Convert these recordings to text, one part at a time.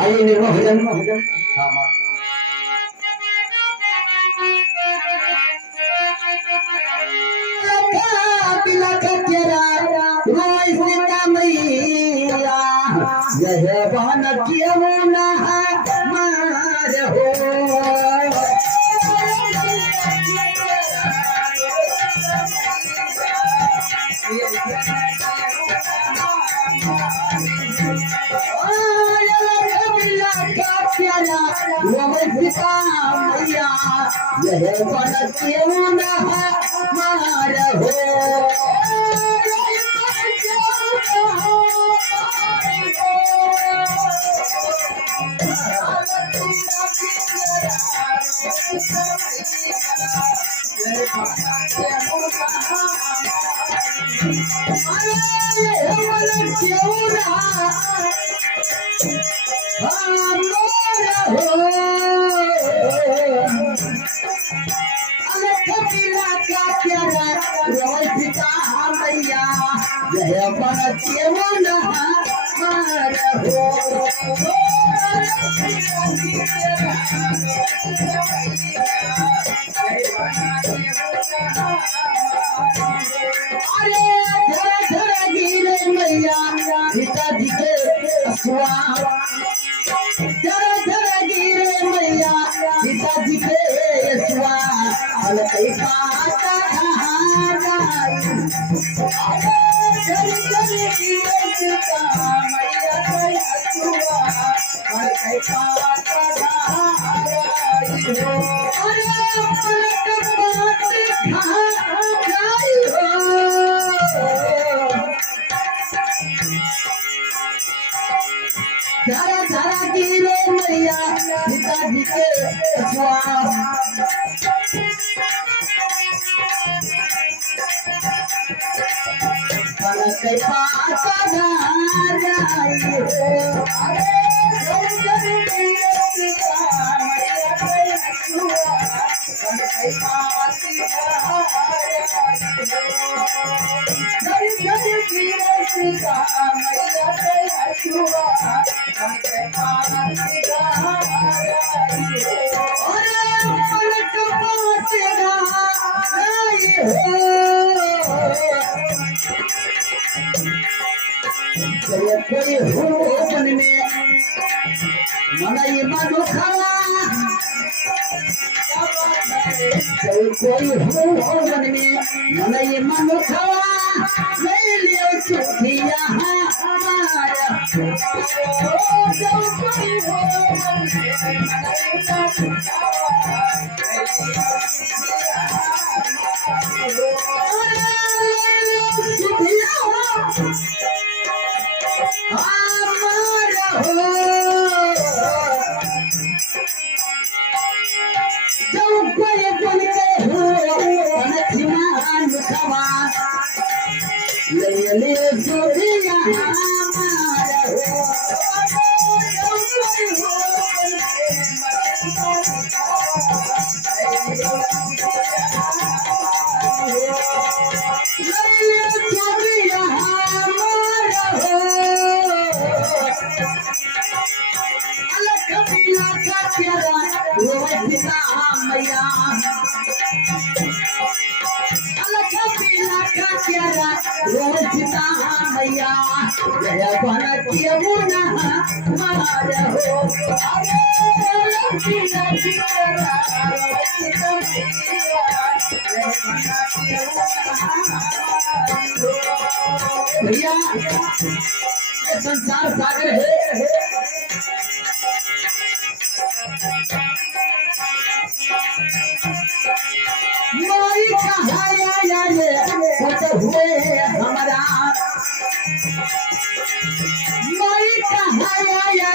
आई निर्मल भजन यह बन क्यों न मार हो पिता मैया यह बन क्यों न मार हो कोई हो मन में मनई मनुखवा कोई हो मन में मनई मनुखवा ले लियो सुखिया हमारा कोई हो मन में भैया संसार सागर है मोई कहाया हुए हमारा मोई कहाया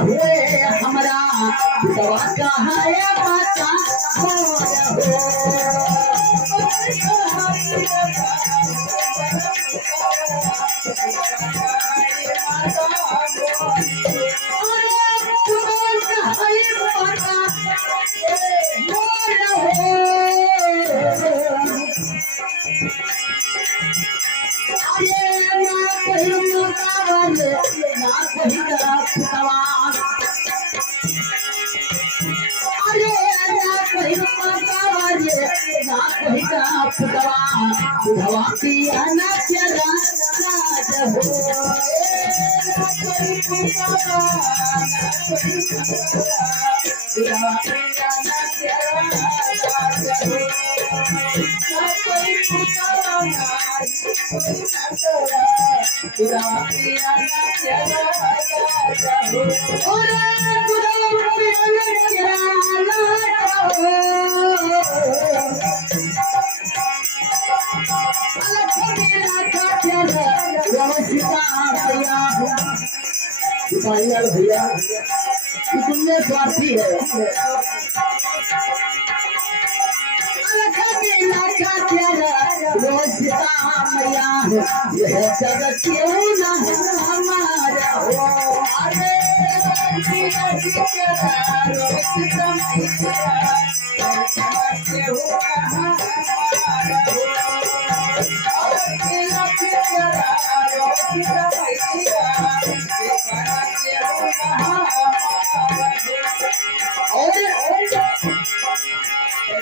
हुए हमारा कहाया पाता ना कोई भैया कितने स्वार्थी है। यह जगत क्यों न हमारा हो।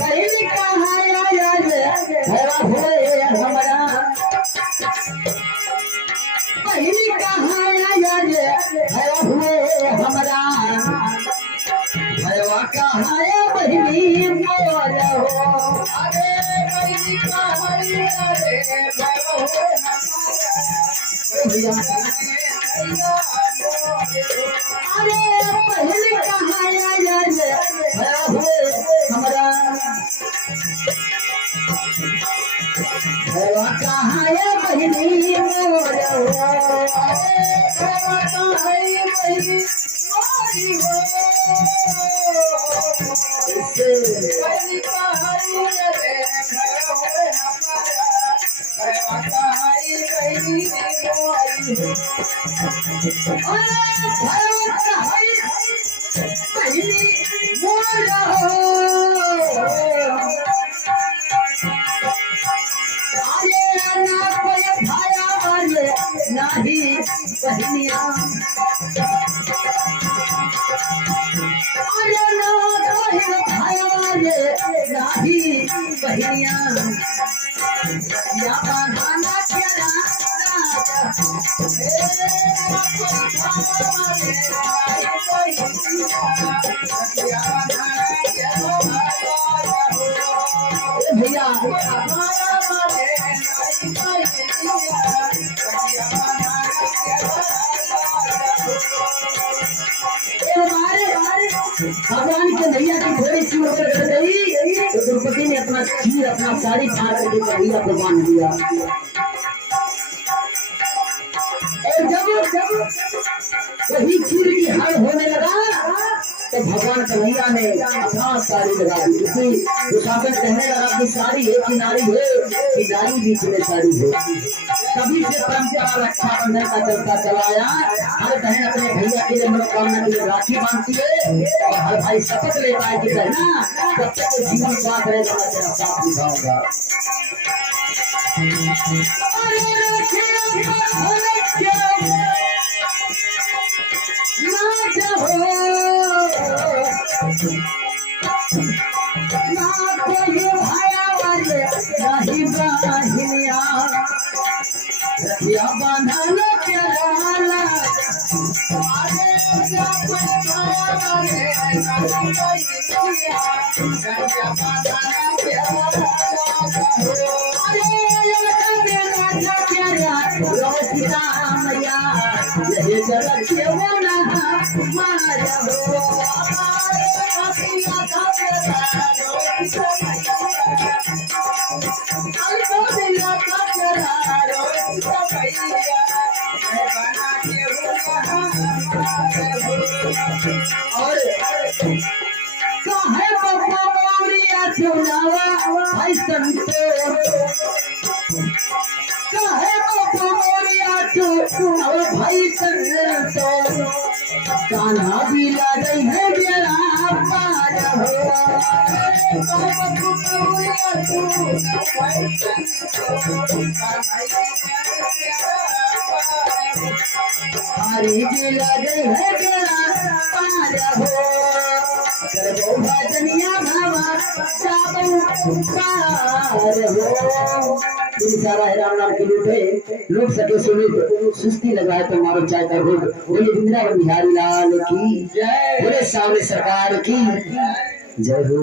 पहली कहाया हमारा पहली कहाया हुए हमारा भैया कहाया बहनी मोर हो। अरे पहली कहाया अरे पहली कहाया हुए हमारा भैया कहाया बहनी मोर हो। नहीं बहनिया नहीं बहनिया या बनाना तेरा भैया भगवान के नैया की थोड़ी सी ऊपर कर गई तो द्रौपदी ने अपना चीर अपना साड़ी फाड़ करके कन्हैया को बांध दिया। और जब वही चीर की हल होने लगा तो भगवान कन्हैया ने अपना साड़ी लगा दी। क्योंकि दुशासन कहने लगा कि साड़ी है कि नारी है कि नारी बीच में साड़ी है। कभी से परंपरा रक्षाबंधन का चलता चला आया। हर बहन अपने भैया के लिए मनोकामना के लिए राखी बांधती है और हर भाई शपथ लेता है कि कहना जब तक जीवन साथ रहेगा मैं तेरा साथ निभाऊंगा। ना कोई भाया वाले नहीं बहनिया रतिया बांधल प्याला मैया यही जगत के बोला मारा और कहे बाबा मौरिया चुनावा भाई संतो कहे बाबा मौरिया चुनावा भाई संतो कान्हा भी ला गई है मेरा पार हो। हरी जी ला गई है मेरा पार हो। करबो भजनिया भावा जाबो पार हो। दूसरी सारा है राम नाम की लूटे लूट सके सुमित सुस्ती लगाए तो मारो चाहे का भूख बोले वृंदावन बिहारी लाल की जय बोले सामने सरकार की जय हो।